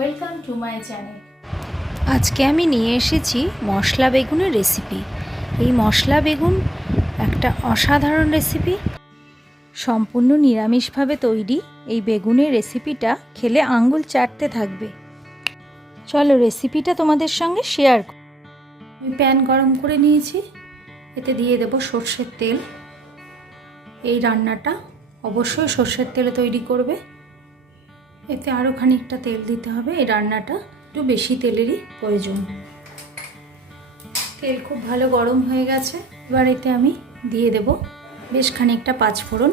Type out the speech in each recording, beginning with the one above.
Welcome to my channel. আজকে আমি নিয়ে এসেছি মশলা বেগুনের রেসিপি। এই মশলা বেগুন একটা অসাধারণ রেসিপি, সম্পূর্ণ নিরামিষভাবে তৈরি। এই বেগুনের রেসিপিটা খেলে আঙ্গুল চাটতে থাকবে। চলো রেসিপিটা তোমাদের সঙ্গে শেয়ার করি। আমি প্যান গরম করে নিয়েছি, এতে দিয়ে দেব সর্ষের তেল। এই রান্নাটা অবশ্যই সর্ষের তেলে তৈরি করবে। এতে আরও খানিকটা তেল দিতে হবে, এই রান্নাটা একটু বেশি তেলেরই প্রয়োজন। তেল খুব ভালো গরম হয়ে গেছে, এবার এতে আমি দিয়ে দেব বেশ খানিকটা পাঁচফোড়ন।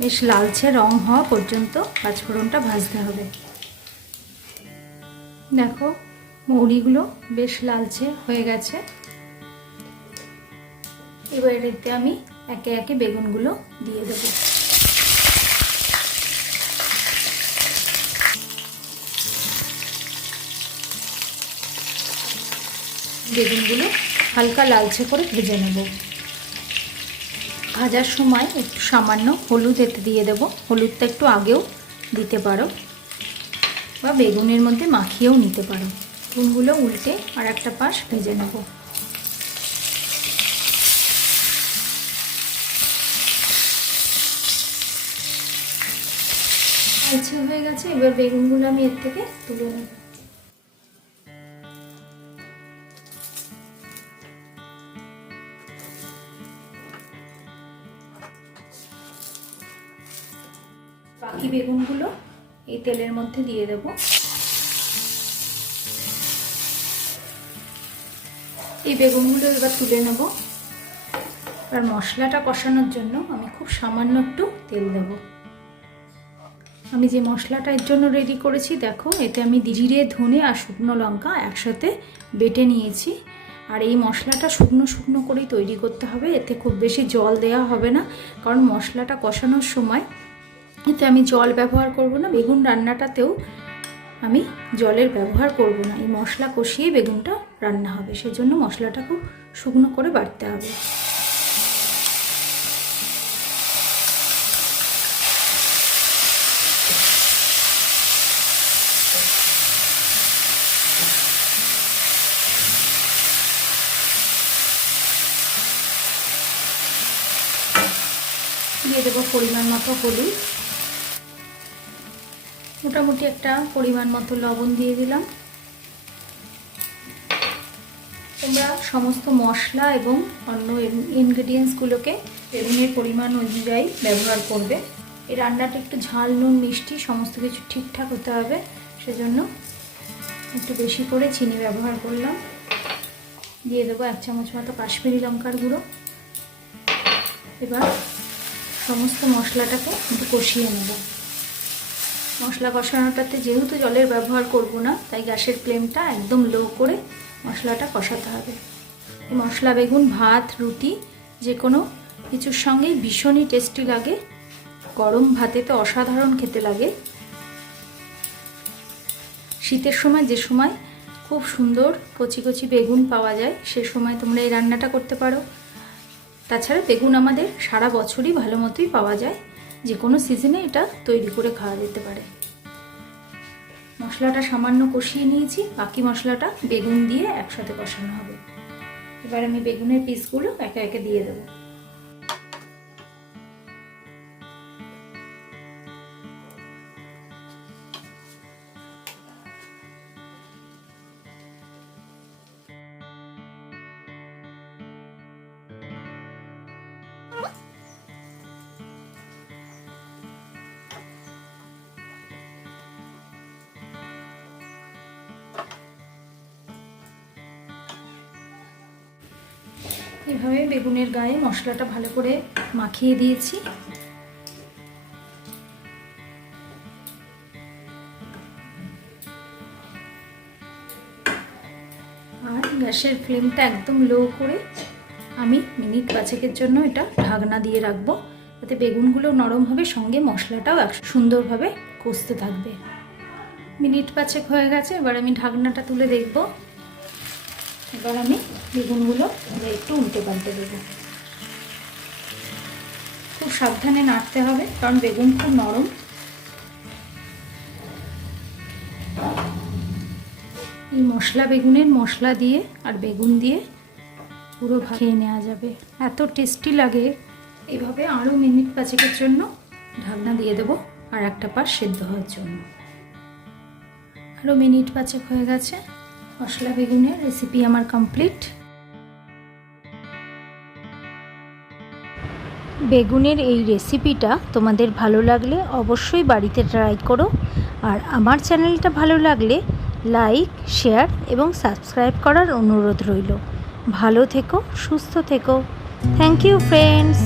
বেশ লালচে রং হওয়া পর্যন্ত পাঁচফোড়নটা ভাজতে হবে। দেখো মৌরিগুলো বেশ লালচে হয়ে গেছে। এবার এতে আমি একে একে বেগুনগুলো দিয়ে দেবো। বেগুনগুলো হালকা লালচে করে ভেজে নেব। ভাজার সময় একটু সামান্য হলুদ এতে দিয়ে দেব। হলুদটা একটু আগেও দিতে পারো বা বেগুনের মধ্যে মাখিয়েও নিতে পারো। বেগুনগুলো উল্টে আর একটা পাশ ভেজে নেব। লালচে হয়ে গেছে, এবার বেগুনগুলো আমি এর থেকে তুলে নেব। বাকি বেগুনগুলো এই তেলের মধ্যে দিয়ে দেব। এই বেগুনগুলো এবার তুলে নেব। আর মশলাটা কষানোর জন্য আমি খুব সামান্য একটু তেল দেব। আমি যে মশলাটা এর জন্য রেডি করেছি দেখো, এতে আমি জিরে, ধনে আর শুকনো লঙ্কা একসাথে বেটে নিয়েছি। আর এই মশলাটা শুকনো শুকনো করেই তৈরি করতে হবে, এতে খুব বেশি জল দেওয়া হবে না, কারণ মশলাটা কষানোর সময় এতে আমি জল ব্যবহার করব না। বেগুন রান্নাটাতেও আমি জলের ব্যবহার করব না। এই মশলা কষিয়ে বেগুনটা রান্না হবে, সেজন্য মশলাটা খুব শুকনো করে বাটতে হবে। দিয়ে দেবো পরিমাণ মতো হলুদ, মোটামুটি একটা পরিমাণ মতো লবণ দিয়ে দিলাম। তোমরা সমস্ত মশলা এবং অন্য ইনগ্রেডিয়েন্টসগুলোকে বেগুনের পরিমাণ অনুযায়ী ব্যবহার করবে। এই রান্নাটা একটু ঝাল, নুন, মিষ্টি সমস্ত কিছু ঠিকঠাক হতে হবে, সেজন্য একটু বেশি করে চিনি ব্যবহার করলাম। দিয়ে দেবো 1 চামচ মতো কাশ্মীরি লঙ্কার গুঁড়ো। এবার সমস্ত মশলাটাকে একটু কষিয়ে নেব। মশলা কষানোটাতে যেহেতু জলের ব্যবহার করব না, তাই গ্যাসের ফ্লেমটা একদম লো করে মশলাটা কষাতে হবে। এই মশলা বেগুন ভাত, রুটি যে কোনো কিছুর সঙ্গেই ভীষণই টেস্টি লাগে। গরম ভাতে তো অসাধারণ খেতে লাগে। শীতের সময় যে সময় খুব সুন্দর কচি কচি বেগুন পাওয়া যায়, সে সময় তোমরা এই রান্নাটা করতে পারো। তাছাড়া বেগুন আমাদের সারা বছরই ভালো মতোই পাওয়া যায়, যে কোনো সিজনে এটা তৈরি করে খাওয়া যেতে পারে। মশলাটা সামান্য কষিয়ে নিয়েছি, বাকি মশলাটা বেগুন দিয়ে একসাথে কষানো হবে। এবার আমি বেগুনের পিসগুলো একে একে দিয়ে দেবো। এভাবে বেগুনের গায়ে মশলাটা ভালো করে মাখিয়ে দিয়েছি। আর গ্যাসের ফ্লেমটা একদম লো করে আমি মিনিট 5-এর জন্য এটা ঢাকনা দিয়ে রাখবো, যাতে বেগুনগুলো নরম হবে, সঙ্গে মশলাটাও সুন্দরভাবে কষতে থাকবে। মিনিট 5 হয়ে গেছে, এবার আমি ঢাকনাটা তুলে দেখব। এবার আমি বেগুনগুলো একটু উল্টে পাল্টে দেবো। খুব সাবধানে নাড়তে হবে, কারণ বেগুন খুব নরম। এই মশলা বেগুনের মশলা দিয়ে আর বেগুন দিয়ে পুরো খেয়ে নেওয়া যাবে, এত টেস্টি লাগে। এইভাবে আরও মিনিট 5 জন্য ঢাকনা দিয়ে দেবো আর একটা পাশ সেদ্ধ হওয়ার জন্য। আরও মিনিট 5 হয়ে গেছে। মশলা বেগুনের রেসিপি আমার কমপ্লিট। বেগুনের এই রেসিপিটা তোমাদের ভালো লাগলে অবশ্যই বাড়িতে ট্রাই করো। আর আমার চ্যানেলটা ভালো লাগলে লাইক, শেয়ার এবং সাবস্ক্রাইব করার অনুরোধ রইল। ভালো থেকো, সুস্থ থেকো। Thank you friends.